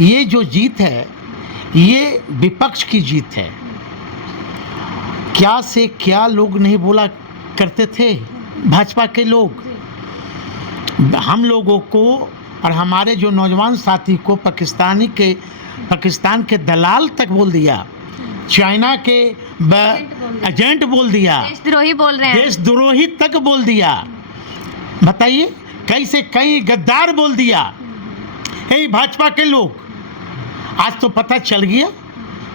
ये जो जीत है ये विपक्ष की जीत है। क्या से क्या लोग नहीं बोला करते थे भाजपा के लोग। हम लोगों को और हमारे जो नौजवान साथी को पाकिस्तान के दलाल तक बोल दिया, चाइना के एजेंट बोल दिया, देशद्रोही बोल रहे हैं, देशद्रोही तक बोल दिया। बताइए कैसे कई गद्दार बोल दिया यही भाजपा के लोग। आज तो पता चल गया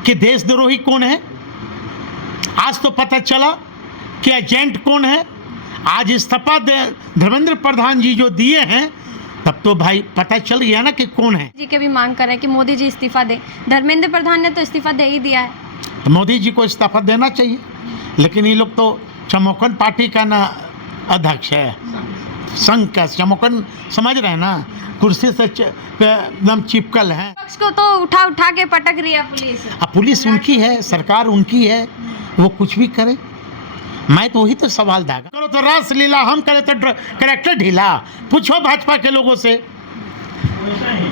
कि देशद्रोही कौन है, आज तो पता चला कि एजेंट कौन है। आज इस्तीफा धर्मेंद्र प्रधान जी जो दिए हैं तब तो भाई पता चल गया ना कि कौन है। जी के भी मांग कर रहे हैं कि मोदी जी इस्तीफा दें। धर्मेंद्र प्रधान ने तो इस्तीफा दे ही दिया है। तो मोदी जी को इस्तीफा देना चाहिए, लेकिन ये लोग तो चमोकन पार्टी का ना अध्यक्ष है, संघ का चमोकन, समझ रहे हैं ना, कुर्सी से एकदम चिपकल है। पक्ष को तो उठा उठा के पटक रही है पुलिस। अब पुलिस उनकी है, सरकार उनकी है, वो कुछ भी करे। मैं तो वही तो सवाल धागा करो तो रास लीला, हम करे तो करेक्टर ढीला। पूछो भाजपा के लोगों से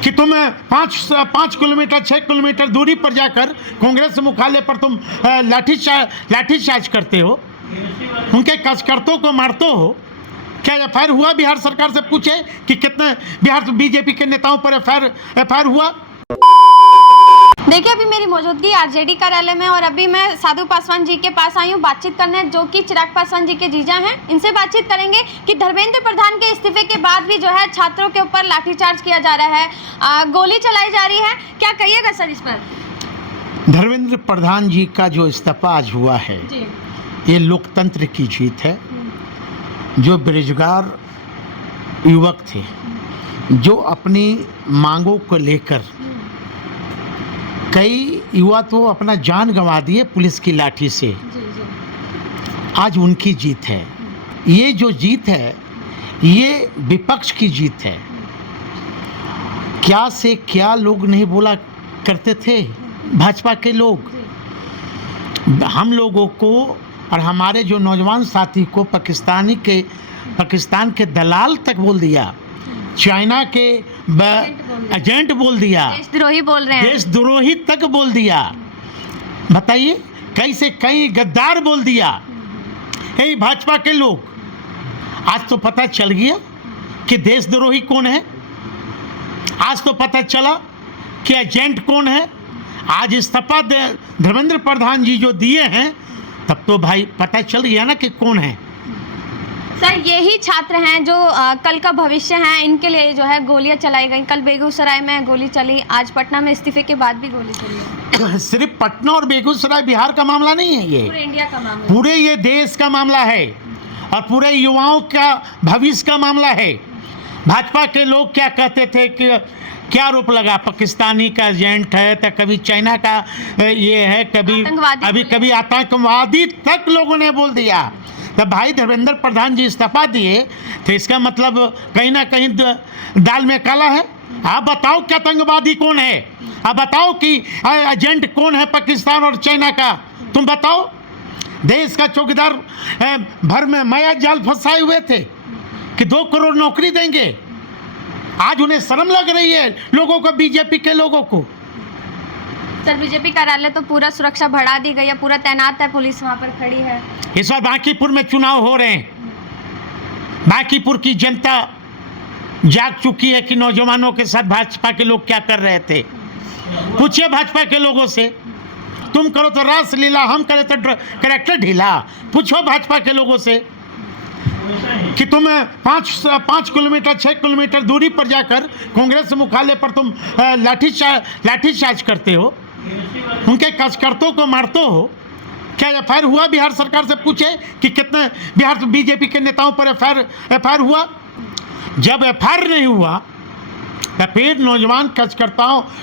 कि तुम 5 किलोमीटर 6 किलोमीटर दूरी पर जाकर कांग्रेस मुख्यालय पर तुम लाठीचार्ज करते हो, उनके कार्यकर्ताओं को मारते हो। क्या एफआईआर हुआ बिहार सरकार से? पूछे कि कितने बिहार बीजेपी के नेताओं पर एफआईआर हुआ। देखिए अभी मेरी मौजूदगी आरजेडी कार्यालय में और अभी मैं साधु पासवान जी के पास आई हूँ बातचीत करने, जो कि चिराग पासवान जी के जीजा हैं। इनसे बातचीत करेंगे कि धर्मेंद्र प्रधान के इस्तीफे के बाद भी जो है छात्रों के ऊपर लाठीचार्ज किया जा रहा है, गोली चलाई जा रही है। क्या कहिएगा सर इस पर? धर्मेंद्र प्रधान जी का जो इस्तीफा आज हुआ है ये लोकतंत्र की जीत है। जो बेरोजगार युवक थे, जो अपनी मांगों को लेकर, कई युवा तो अपना जान गंवा दिए पुलिस की लाठी से, आज उनकी जीत है। ये जो जीत है ये विपक्ष की जीत है। क्या से क्या लोग नहीं बोला करते थे भाजपा के लोग। हम लोगों को और हमारे जो नौजवान साथी को पाकिस्तान के दलाल तक बोल दिया, चाइना के एजेंट बोल दिया, देशद्रोही बोल रहे हैं, देशद्रोही तक बोल दिया। बताइए कैसे कई गद्दार बोल दिया यही भाजपा के लोग। आज तो पता चल गया कि देशद्रोही कौन है, आज तो पता चला कि एजेंट कौन है। आज इस्तीफा धर्मेंद्र प्रधान जी जो दिए हैं तब तो भाई पता चल गया ना कि कौन है। सर यही छात्र हैं जो कल का भविष्य हैं, इनके लिए जो है गोलियां चलाई गई। कल बेगूसराय में गोली चली, आज पटना में इस्तीफे के बाद भी गोली चली है। सिर्फ पटना और बेगूसराय बिहार का मामला नहीं है, ये पूरे इंडिया का मामला, पूरे ये देश का मामला है और पूरे युवाओं का भविष्य का मामला है। भाजपा के लोग क्या कहते थे कि क्या आरोप लगा, पाकिस्तानी का एजेंट है, तो कभी चाइना का ये है, कभी आतंकवादी तक लोगों ने बोल दिया। तो भाई धर्मेंद्र प्रधान जी इस्तीफा दिए तो इसका मतलब कहीं ना कहीं दाल में काला है। आप बताओ क्या आतंकवादी कौन है, आप बताओ कि एजेंट कौन है पाकिस्तान और चाइना का, तुम बताओ। देश का चौकीदार भर में माया जाल फंसाए हुए थे कि 2 करोड़ नौकरी देंगे। आज उन्हें शर्म लग रही है लोगों को, बीजेपी के लोगों को। सर बीजेपी कार्यालय तो पूरा सुरक्षा बढ़ा दी गई है, पूरा तैनात है, पुलिस वहाँ पर खड़ी है। इस बार बांकीपुर में चुनाव हो रहे हैं, बांकीपुर की जनता जाग चुकी है कि नौजवानों के साथ भाजपा के लोग क्या कर रहे थे। पूछिए भाजपा के लोगों से, तुम करो तो रास लीला, हम करे तो करेक्टर ढीला। पूछो भाजपा के लोगों से कि तुम 5 किलोमीटर 6 किलोमीटर दूरी पर जाकर कांग्रेस मुख्यालय पर तुम लाठीचार्ज करते हो, उनके कार्यकर्ताओं को मारते हो। क्या एफआईआर हुआ बिहार सरकार से? पूछे कि कितने बिहार बीजेपी के नेताओं पर एफआईआर हुआ। जब एफआईआर नहीं हुआ तो फिर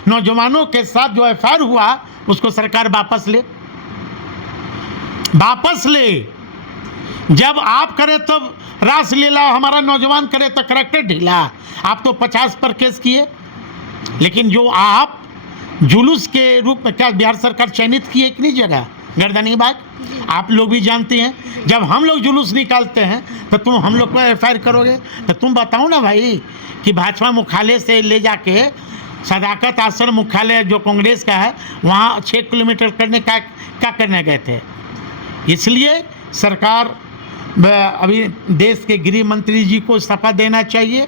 नौजवानों के साथ जो एफआईआर हुआ उसको सरकार वापस ले। जब आप करें तो रास लीला, हमारा नौजवान करे तो करेक्टर ढीला। आप तो 50 पर केस किए, लेकिन जो आप जुलूस के रूप में क्या बिहार सरकार चयनित की है कि नहीं जगह गर्दनी बाग, आप लोग भी जानते हैं। जब हम लोग जुलूस निकालते हैं तो तुम हम लोग को एफआईआर करोगे। तो तुम बताओ ना भाई कि भाजपा मुख्यालय से ले जाके सदाकत आश्रम मुख्यालय जो कांग्रेस का है वहाँ 6 किलोमीटर करने का क्या करने गए थे। इसलिए सरकार अभी देश के गृह मंत्री जी को इस्तीफा देना चाहिए।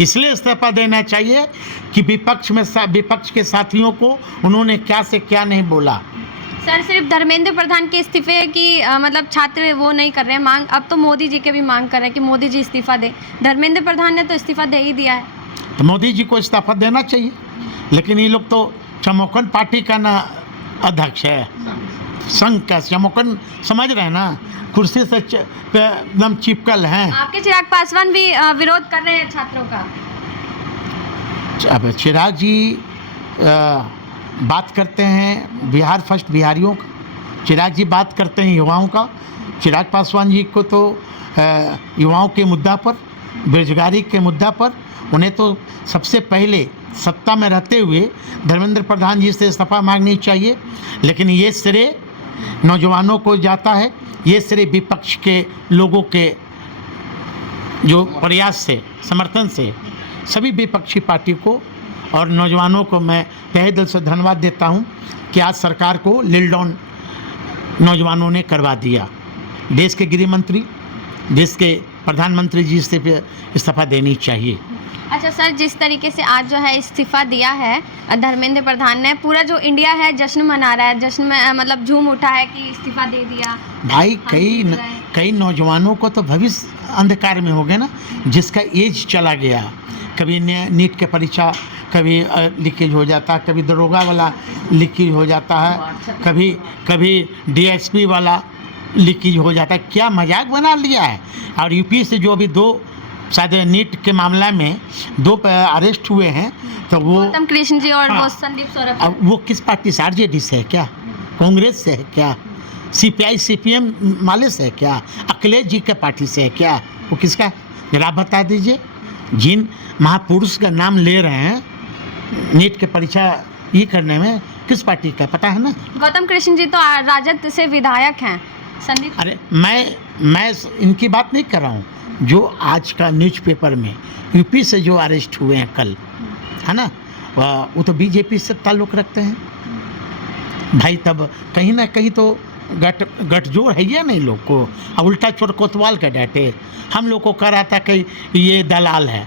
इसलिए इस्तीफा देना चाहिए कि विपक्ष के साथियों को उन्होंने क्या से क्या नहीं बोला। सर सिर्फ धर्मेंद्र प्रधान के इस्तीफे की मतलब छात्र वो नहीं कर रहे हैं मांग, अब तो मोदी जी के भी मांग कर रहे हैं कि मोदी जी इस्तीफा दें। धर्मेंद्र प्रधान ने तो इस्तीफा दे ही दिया है, तो मोदी जी को इस्तीफा देना चाहिए। लेकिन ये लोग तो चमोकन पार्टी का ना अध्यक्ष है, संघ का चमोकन समझ रहे हैं ना, कुर्सी से एकदम चिपकल हैं। आपके चिराग पासवान भी विरोध कर रहे हैं छात्रों का। अब चिराग जी बात करते हैं बिहार फर्स्ट बिहारियों का, चिराग जी बात करते हैं युवाओं का। चिराग पासवान जी को तो युवाओं के मुद्दा पर, बेरोजगारी के मुद्दा पर उन्हें तो सबसे पहले सत्ता में रहते हुए धर्मेंद्र प्रधान जी से इस्तीफा मांगनी चाहिए। लेकिन ये श्रेय नौजवानों को जाता है, ये श्रेय विपक्ष के लोगों के जो प्रयास से, समर्थन से सभी विपक्षी पार्टी को और नौजवानों को मैं तहे दिल से धन्यवाद देता हूं कि आज सरकार को लील डाउन नौजवानों ने करवा दिया। देश के गृह मंत्री, देश के प्रधानमंत्री जी से इस्तीफा देनी चाहिए। अच्छा सर, जिस तरीके से आज जो है इस्तीफा दिया है धर्मेंद्र प्रधान ने, पूरा जो इंडिया है जश्न मना रहा है, जश्न में मतलब झूम उठा है कि इस्तीफा दे दिया। भाई कई नौजवानों को तो भविष्य अंधकार में हो गया ना, जिसका एज चला गया। कभी नीट के परीक्षा कभी लीकेज हो जाता है, कभी दरोगा वाला लीकेज हो जाता है, कभी डीएसपी वाला लीकेज हो जाता है। क्या मजाक बना लिया है। और यूपी से जो अभी 2 शायद नीट के मामला में 2 अरेस्ट हुए हैं, तो वो गौतम कृष्ण जी और हाँ, वो संदीप सौरभ। अब वो किस पार्टी से, आरजेडी से है क्या, कांग्रेस से है क्या, सीपीआई सीपीएम माले से है क्या, अखिलेश जी के पार्टी से है क्या, वो किसका, जरा आप बता दीजिए। जिन महापुरुष का नाम ले रहे हैं नीट के परीक्षा ये करने में, किस पार्टी का पता है ना। गौतम कृष्ण जी तो राजद से विधायक हैं। संदीप, अरे मैं इनकी बात नहीं कर रहा हूँ, जो आज का न्यूज़पेपर में यूपी से जो अरेस्ट हुए हैं कल, है ना, वो तो बीजेपी से ताल्लुक़ रखते हैं। भाई तब कहीं ना कहीं तो गठजोड़ है ये नहीं लोग को। अब उल्टा चोर कोतवाल का डांटे, हम लोग को कह रहा था कि ये दलाल है,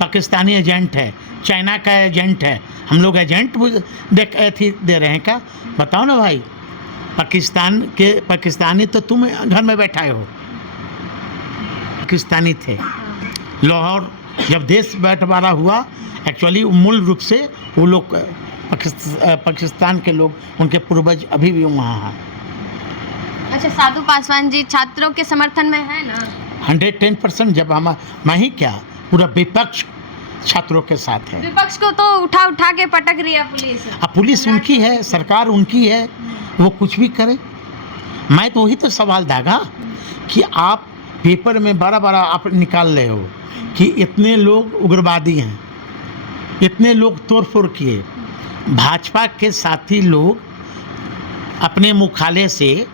पाकिस्तानी एजेंट है, चाइना का एजेंट है। हम लोग एजेंट दे रहे हैं क्या, बताओ ना भाई। पाकिस्तानी तो तुम घर में बैठाए हो, पाकिस्तानी थे। लाहौर जब देश बंटवारा हुआ, एक्चुअली मूल रूप से वो लोग पाकिस्तान के लोग, उनके पूर्वज अभी भी वहाँ हैं। अच्छा, साधु पासवान जी छात्रों के समर्थन में है ना? 110%। जब मैं ही क्या, पूरा विपक्ष छात्रों के साथ है। विपक्ष को तो उठा के पटक रही है पुलिस। अब पुलिस उनकी है, सरकार उनकी है, वो कुछ भी करे। मैं तो वही तो सवाल दागा कि आप पेपर में बड़ा आप निकाल रहे हो कि इतने लोग उग्रवादी हैं, इतने लोग तोड़फोड़ किए। भाजपा के साथी लोग अपने मुख्यालय से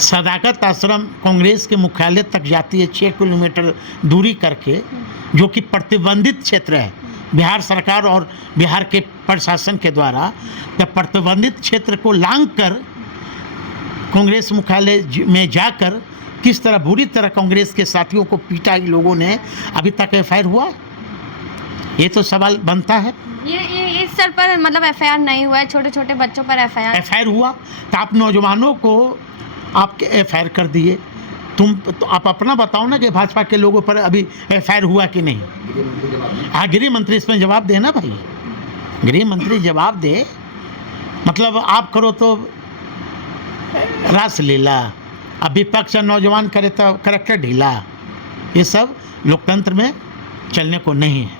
सदाकत आश्रम कांग्रेस के मुख्यालय तक जाती है 6 किलोमीटर दूरी करके, जो कि प्रतिबंधित क्षेत्र है बिहार सरकार और बिहार के प्रशासन के द्वारा। तब प्रतिबंधित क्षेत्र को लांघ कर कांग्रेस मुख्यालय में जाकर किस तरह बुरी तरह कांग्रेस के साथियों को पीटा इन लोगों ने, अभी तक एफआईआर हुआ? ये तो सवाल बनता है। ये इस स्तर पर मतलब एफआईआर नहीं हुआ है, छोटे छोटे बच्चों पर एफआईआर हुआ तो आप नौजवानों को आप एफआईआर कर दिए। तो आप अपना बताओ ना कि भाजपा के लोगों पर अभी एफआईआर हुआ कि नहीं। हाँ, गृह मंत्री इसमें जवाब देना भाई, गृह मंत्री जवाब दे। मतलब आप करो तो रासलीला, अब विपक्ष नौजवान करे तो करेक्टर ढीला। ये सब लोकतंत्र में चलने को नहीं है।